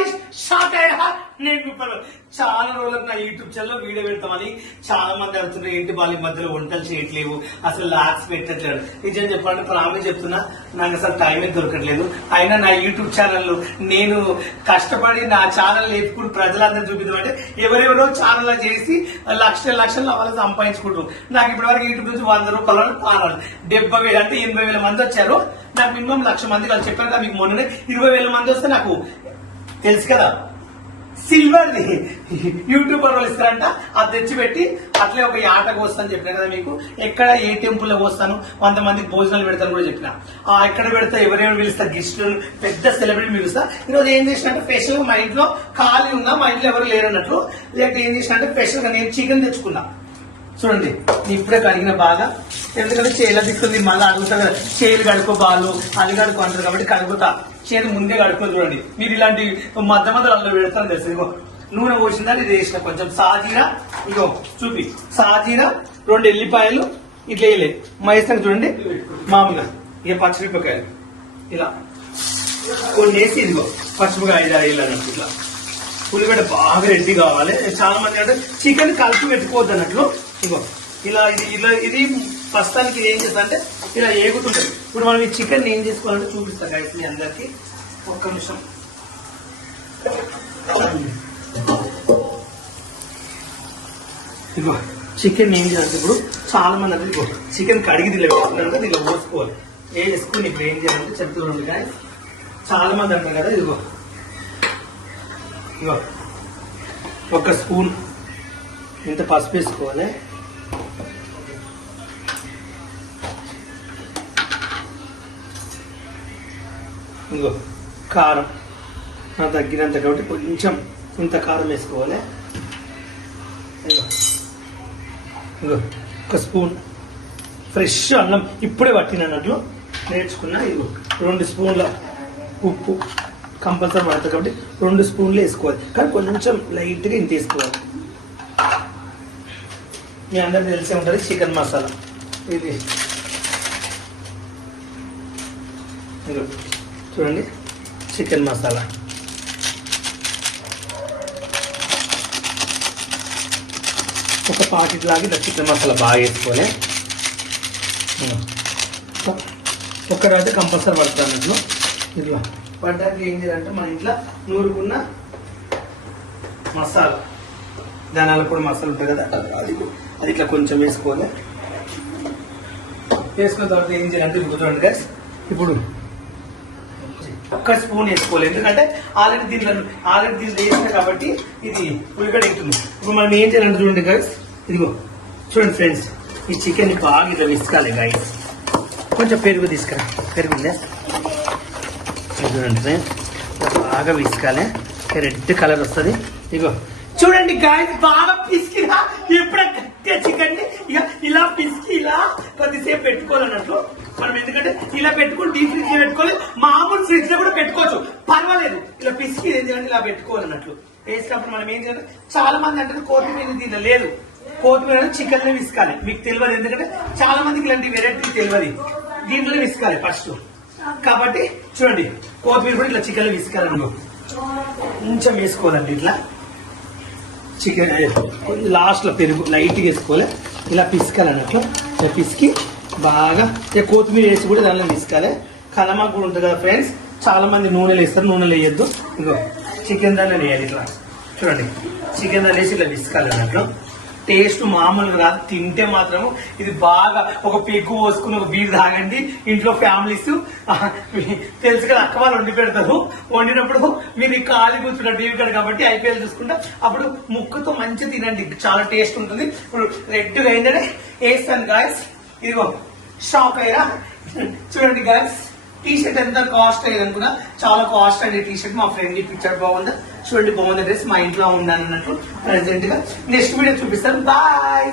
Guys shock అయ్యా. నేను ఇప్పుడు చాలా రోజులకు నా యూట్యూబ్ ఛానల్ వీడియో పెడతామని చాలా మంది అడుగుతున్నారు ఏంటి వాళ్ళ ఈ మధ్యలో వంటలు చేయట్లేవు అసలు లాక్స్ పెట్టట్లేదు. నిజం చెప్పాలంటే ప్రాబ్లం చెప్తున్నా నాకు అసలు టైమే దొరకట్లేదు. అయినా నా యూట్యూబ్ ఛానల్ నేను కష్టపడి నా ఛానల్ ఎప్పుడు ప్రజలందరూ చూపిద్దామంటే ఎవరెవరో ఛానల్ చేసి లక్షల లక్షలు వాళ్ళు సంపాదించుకుంటారు నాకు ఇప్పటి వరకు యూట్యూబ్ నుంచి వంద రూపాయలు పారాలి. డెబ్బై వేలు అంటే ఎనభై వేల మంది వచ్చారు. నాకు మినిమం లక్ష మంది వాళ్ళు చెప్పారు మీకు మొన్ననే ఇరవై వేల మంది వస్తే నాకు తెలుసు కదా? సిల్వర్ యూట్యూబర్ వాళ్ళు ఇస్తారంట అది తెచ్చిపెట్టి అట్లే ఒక ఆట కోస్తాను చెప్పిన కదా మీకు. ఎక్కడ ఏ టెంపుల్లో కోస్తాను భోజనాలు పెడతాను కూడా చెప్పిన. ఆ ఎక్కడ పెడతా ఎవరెవరు పిలుస్తా గెస్టులు పెద్ద సెలబ్రిటీ పిలుస్తా. ఈరోజు ఏం చేసినట్టు స్పెషల్ మా ఇంట్లో ఖాళీ ఉన్నా మా ఇంట్లో ఎవరు లేరన్నట్లు. లేకపోతే ఏం చేసిన అంటే నేను చికెన్ తెచ్చుకున్నా. చూడండి నేను ఇప్పుడే కడిగిన బాగా. ఎందుకంటే చేల దిక్కుంది మళ్ళీ అడుగుతా కదా చేలు కడుకో బాలు అది కడుకో అంటారు కాబట్టి కడుగుతా. చేను ముందే కడుకో చూడండి. మీరు ఇలాంటి మధ్య మధ్యలో అందులో పెడతాను తెలుసు? ఇగో నూనె పోసిందని ఇది వేసిన కొంచెం సాజీరా. ఇగో చూపి. సాజీరా రెండు ఎల్లిపాయలు ఇట్లా వేయలే. మైసంగా చూడండి మామూలుగా. ఇక పచ్చిమిరపకాయలు. ఇలా. కొన్ని వేసి ఇదిగో పచ్చిమిరపకాయ ఐదు ఆరు వేలు ఇట్లా. ఉల్లిగడ్డ బాగా రెడ్డి కావాలి. చాలా మంది అంటే చికెన్ కలిపి పెట్టుకోవద్దు అన్నట్లు. ఇగో ఇలా ఇది ఇలా ఇది ప్రస్తుతానికి ఇది ఏం చేస్తా అంటే ఇలా ఏగుతుంటుంది. ఇప్పుడు మనం ఈ చికెన్ ఏం చేసుకోవాలంటే చూపిస్తాం గైస్ మీ అందరికి. ఒక్క నిమిషం. ఇదిగో చికెన్ ఏం చేయాలి ఇప్పుడు చాలా మంది అంటే చికెన్ కడిగి తినలేదు ఇలా దీనిలో పోసుకోవాలి. వేసుకుని ఇప్పుడు ఏం చేయాలంటే చెప్తున్నాను కానీ చాలా మంది అంటారు కదా ఇదిగో. ఇగో ఒక స్పూన్. ఇంత పసుపు వేసుకోవాలి? ఇగో కారం. నా తగ్గినంత కాబట్టి కొంచెం ఇంత కారం వేసుకోవాలి. ఇంకో ఇగో ఒక స్పూన్ ఫ్రెష్ అన్నం ఇప్పుడే పట్టినట్లు నేర్చుకున్న. ఇగో రెండు స్పూన్ల ఉప్పు కంపల్సరీ పడుతుంది కాబట్టి రెండు స్పూన్లు వేసుకోవాలి. కానీ కొంచెం లైట్గా ఇంత వేసుకోవాలి. మీ అందరికి తెలిసే ఉంటుంది చికెన్ మసాలా. ఇది. చూడండి. చికెన్ మసాలా ఒక పాకెట్ లాగా ఇలా చికెన్ మసాలా బాగా వేసుకోవాలి ఒక్క అయితే కంపల్సరీ పడతాను ఇంట్లో ఇట్లా పడ్డానికి ఏం చేయాలంటే మన ఇంట్లో నూరుకున్న మసాలా. ధనాల కూడా మసాలా ఉంటుంది కదా అది అది ఇట్లా కొంచెం వేసుకోవాలి వేసుకున్న తర్వాత ఏం చేయాలంటే ఇప్పుడు చూడండి guys, ఇప్పుడు ఒక్క స్పూన్ వేసుకోవాలి. ఎందుకంటే ఆల్రెడీ దీంట్లో ఆల్రెడీ దీంట్లో వేసిన కాబట్టి ఇది ఉల్లిగడ్డ ఎక్కుతుంది. ఇప్పుడు మనం ఏం చేయాలంటే చూడండి గైస్ ఇదిగో చూడండి ఫ్రెండ్స్ ఈ చికెన్ బాగా ఇట్లా విసుకాలి గైస్ కొంచెం పెరుగు తీసుకురా. పెరుగు చూడండి ఫ్రెండ్స్ బాగా విసుకాలి. రెడ్ కలర్ వస్తుంది. ఇగో చూడండి గాయస్ బాగా పిసికిరా. ఎప్పుడ గట్టిగా చికెన్ ఇక ఇలా పిసికి ఇలా కొద్దిసేపు పెట్టుకోవాలన్నట్లు మనం ఎందుకంటే ఇలా పెట్టుకుని డీప్ ఫ్రిడ్జ్ పెట్టుకోవాలి మామూలు ఫ్రిడ్జ్లో కూడా పెట్టుకోవచ్చు. పర్వాలేదు. ఇలా పిసికి ఏం చేయాలంటే ఇలా పెట్టుకోవాలన్నట్లు వేసినప్పుడు మనం ఏం చేయాలి? చాలా మంది అంటారు కొత్తిమీర దీనిలో లేదు కొత్తిమీర చికెన్లో విసుకాలి మీకు తెలియదు. ఎందుకంటే చాలా మందికి ఇలాంటి వెరైటీ తెలియదు. దీంట్లో విసుకాలి ఫస్ట్ కాబట్టి చూడండి కొత్తిమీర కూడా ఇట్లా చికెన్ విసుకాలనుకో కొంచెం వేసుకోవాలండి ఇట్లా. చికెన్ లాస్ట్లో పెరుగు లైట్ వేసుకోవాలి. ఇలా పిసుకాలి అన్నట్లు. ఇలా పిసికి బాగా ఇక కొత్తిమీర వేసి కూడా దానిలో తీసుకోవాలి కలమాకు కూడా ఉంటుంది కదా ఫ్రెండ్స్ చాలా మంది నూనెలు వేస్తారు నూనెలు వేయద్దు. ఇంకో చికెన్ దానిలో వేయాలి ఇట్లా. చూడండి చికెన్ దానిలో వేసి ఇట్లా తీసుకోవాలి దాంట్లో. టేస్ట్ మామూలుగా రాదు తింటే మాత్రం ఇది బాగా ఒక పెగ్గు పోసుకుని ఒక బీర్ తాగండి. ఇంట్లో ఫ్యామిలీస్ తెలుసు కదా అక్క వాళ్ళు వండి పెడతారు. వండినప్పుడు మీరు ఖాళీ కూర్చున్న టీవీ కాదు కాబట్టి ఐపీఎల్ చూసుకుంటా. అప్పుడు ముక్కుతో మంచిగా తినండి. చాలా టేస్ట్ ఉంటుంది. ఇప్పుడు రెడ్ ఏంటంటే వేస్తాను గాయస్ ఇదిగో షాక్ అయ్యా చూడండి గాయస్ టీ షర్ట్ ఎంత కాస్ట్ అయ్యేది చాలా కాస్ట్ అండి టీ షర్ట్ మా ఫ్రెండ్ పిక్చర్ బాగుంది. చూడండి బాగుంది డ్రెస్ మా ఇంట్లో ఉన్నాను అన్నట్టు ప్రెసెంట్గా. నెక్స్ట్ వీడియో చూపిస్తాను. బాయ్